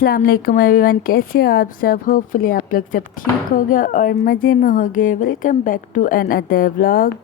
अस्सलाम वालेकुम एवरीवन, कैसे हो आप सब। होपफुली आप लोग सब ठीक हो गए और मज़े में हो गए। Welcome back to another vlog.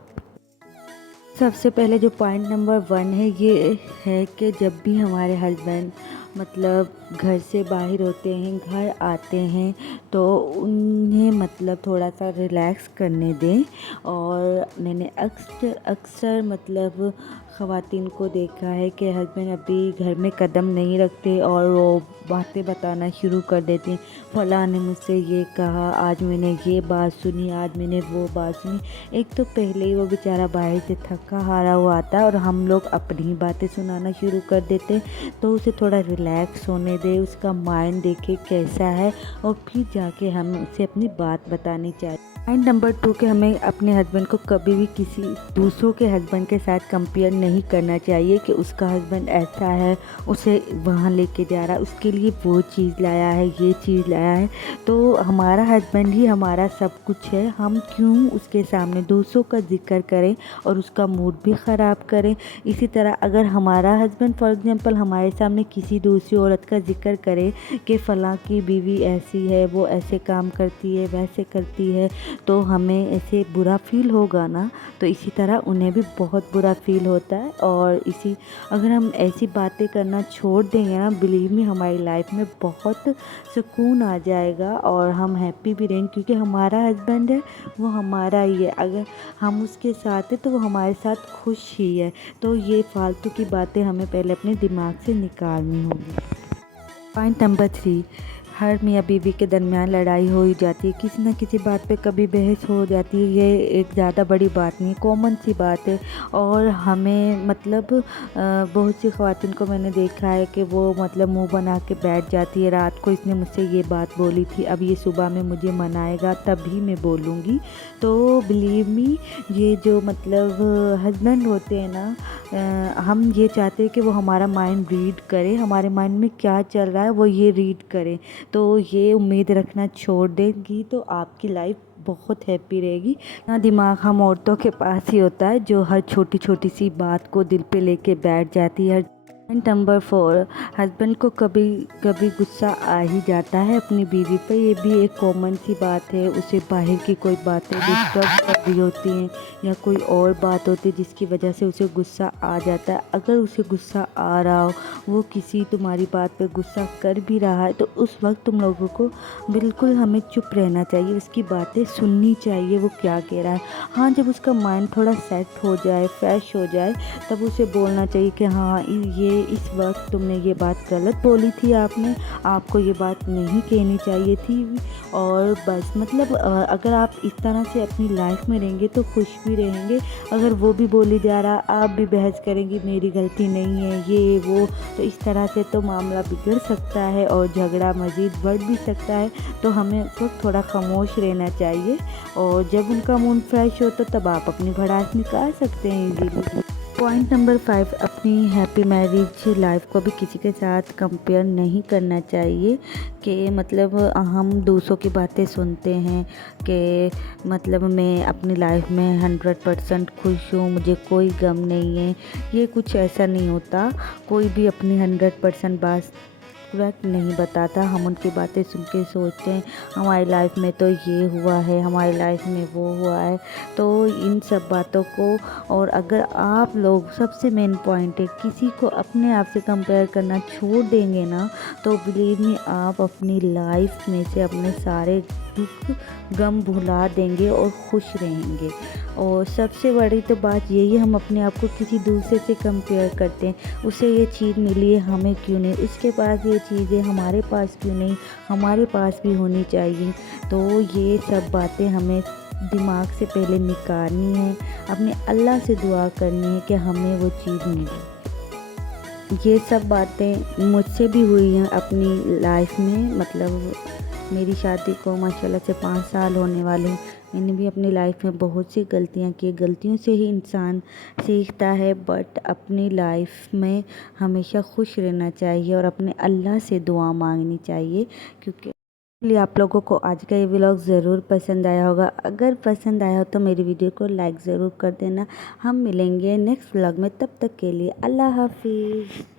सबसे पहले जो पॉइंट नंबर 1 है ये है कि जब भी हमारे हस्बैंड मतलब घर से बाहर होते हैं, घर आते हैं, तो उन्हें मतलब थोड़ा सा रिलैक्स करने दें। और मैंने अक्सर मतलब ख़वातीन को देखा है कि हस्बैंड अभी घर में कदम नहीं रखते और वो बातें बताना शुरू कर देती हैं। फलां ने मुझसे ये कहा, आज मैंने ये बात सुनी, आज मैंने वो बात सुनी। एक तो पहले ही वो बेचारा बाहर से थका हारा हुआ आता है और हम लोग अपनी बातें सुनाना शुरू कर देते हैं। तो उसे थोड़ा रिलैक्स होने दे, उसका माइंड देखे कैसा है और फिर जाके हम उसे अपनी बात बतानी चाहिए। पॉइंट नंबर 2 कि हमें अपने हस्बैंड को कभी भी किसी दूसरों के हस्बैंड के साथ कंपेयर नहीं करना चाहिए कि उसका हस्बैंड ऐसा है, उसे वहाँ लेके जा रहा है, उसके लिए वो चीज़ लाया है, ये चीज़ लाया है। तो हमारा हस्बैंड ही हमारा सब कुछ है, हम क्यों उसके सामने दूसरों का जिक्र करें और उसका मूड भी ख़राब करें। इसी तरह अगर हमारा हस्बैंड फॉर एग्ज़ाम्पल हमारे सामने किसी दूसरी औरत का जिक्र करे कि फ़लाँ की बीवी ऐसी है, वो ऐसे काम करती है, वैसे करती है, तो हमें ऐसे बुरा फ़ील होगा ना। तो इसी तरह उन्हें भी बहुत बुरा फ़ील होता है। और अगर हम ऐसी बातें करना छोड़ देंगे ना, बिलीव मी हमारी लाइफ में बहुत सुकून आ जाएगा और हम हैप्पी भी रहेंगे, क्योंकि हमारा हस्बैंड है वो हमारा ही है। अगर हम उसके साथ हैं तो वो हमारे साथ खुश ही है। तो ये फालतू की बातें हमें पहले अपने दिमाग से निकालनी होगी। पॉइंट नंबर 3, हर मियाँ बीवी के दरमियान लड़ाई हो ही जाती है, किसी न किसी बात पे कभी बहस हो जाती है। ये एक ज़्यादा बड़ी बात नहीं है, कॉमन सी बात है। और हमें मतलब बहुत सी ख़वातीन को मैंने देखा है कि वो मतलब मुंह बना के बैठ जाती है। रात को इसने मुझसे ये बात बोली थी, अब ये सुबह में मुझे मनाएगा तभी मैं बोलूँगी। तो बिलीव मी, ये जो मतलब हस्बैंड होते हैं ना, हम ये चाहते हैं कि वो हमारा माइंड रीड करे, हमारे माइंड में क्या चल रहा है वो ये रीड करें। तो ये उम्मीद रखना छोड़ देंगी तो आपकी लाइफ बहुत हैप्पी रहेगी ना। दिमाग हम औरतों के पास ही होता है जो हर छोटी छोटी सी बात को दिल पे लेके बैठ जाती है। पॉइंट नंबर 4, हस्बैंड को कभी कभी गुस्सा आ ही जाता है अपनी बीवी पे। ये भी एक कॉमन सी बात है। उसे बाहर की कोई बातें डिस्टर्ब कर रही होती हैं या कोई और बात होती है जिसकी वजह से उसे गुस्सा आ जाता है। अगर उसे गुस्सा आ रहा हो, वो किसी तुम्हारी बात पे गुस्सा कर भी रहा है, तो उस वक्त तुम लोगों को बिल्कुल हमें चुप रहना चाहिए, उसकी बातें सुननी चाहिए वो क्या कह रहा है। हाँ, जब उसका माइंड थोड़ा सेट हो जाए, फ्रेश हो जाए, तब उसे बोलना चाहिए कि हाँ ये इस वक्त तुमने ये बात गलत बोली थी, आपको ये बात नहीं कहनी चाहिए थी। और बस मतलब अगर आप इस तरह से अपनी लाइफ में रहेंगे तो खुश भी रहेंगे। अगर वो भी बोली जा रहा, आप भी बहस करेंगी मेरी गलती नहीं है ये वो, तो इस तरह से तो मामला बिगड़ सकता है और झगड़ा मज़ीद बढ़ भी सकता है। तो हमें उस वक्त थोड़ा खामोश रहना चाहिए और जब उनका मूड फ्रेश हो तो तब आप अपनी भड़ास निकाल सकते हैं इजीली। पॉइंट नंबर 5, अपनी हैप्पी मैरिज लाइफ को भी किसी के साथ कंपेयर नहीं करना चाहिए। कि मतलब हम दूसरों की बातें सुनते हैं कि मतलब मैं अपनी लाइफ में 100% खुश हूँ, मुझे कोई गम नहीं है। ये कुछ ऐसा नहीं होता। कोई भी अपनी 100% बात करेक्ट नहीं बताता। हम उनकी बातें सुन के सोचते हैं हमारी लाइफ में तो ये हुआ है, हमारी लाइफ में वो हुआ है। तो इन सब बातों को, और अगर आप लोग, सबसे मेन पॉइंट है, किसी को अपने आप से कंपेयर करना छोड़ देंगे ना, तो बिलीव मी आप अपनी लाइफ में से अपने सारे दुख गम भुला देंगे और खुश रहेंगे। और सबसे बड़ी तो बात यही है, हम अपने आप को किसी दूसरे से कंपेयर करते हैं। उसे ये चीज़ मिली है, हमें क्यों नहीं, उसके पास ये चीज़ है, हमारे पास क्यों नहीं, हमारे पास भी होनी चाहिए। तो ये सब बातें हमें दिमाग से पहले निकालनी है, अपने अल्लाह से दुआ करनी है कि हमें वो चीज़ मिले। ये सब बातें मुझसे भी हुई हैं अपनी लाइफ में। मतलब मेरी शादी को माशाल्लाह से 5 साल होने वाले हैं। मैंने भी अपनी लाइफ में बहुत सी गलतियां की। गलतियों से ही इंसान सीखता है। बट अपनी लाइफ में हमेशा खुश रहना चाहिए और अपने अल्लाह से दुआ मांगनी चाहिए। क्योंकि इसलिए आप लोगों को आज का ये व्लॉग ज़रूर पसंद आया होगा। अगर पसंद आया हो तो मेरी वीडियो को लाइक ज़रूर कर देना। हम मिलेंगे नेक्स्ट व्लॉग में, तब तक के लिए अल्लाह हाफिज़।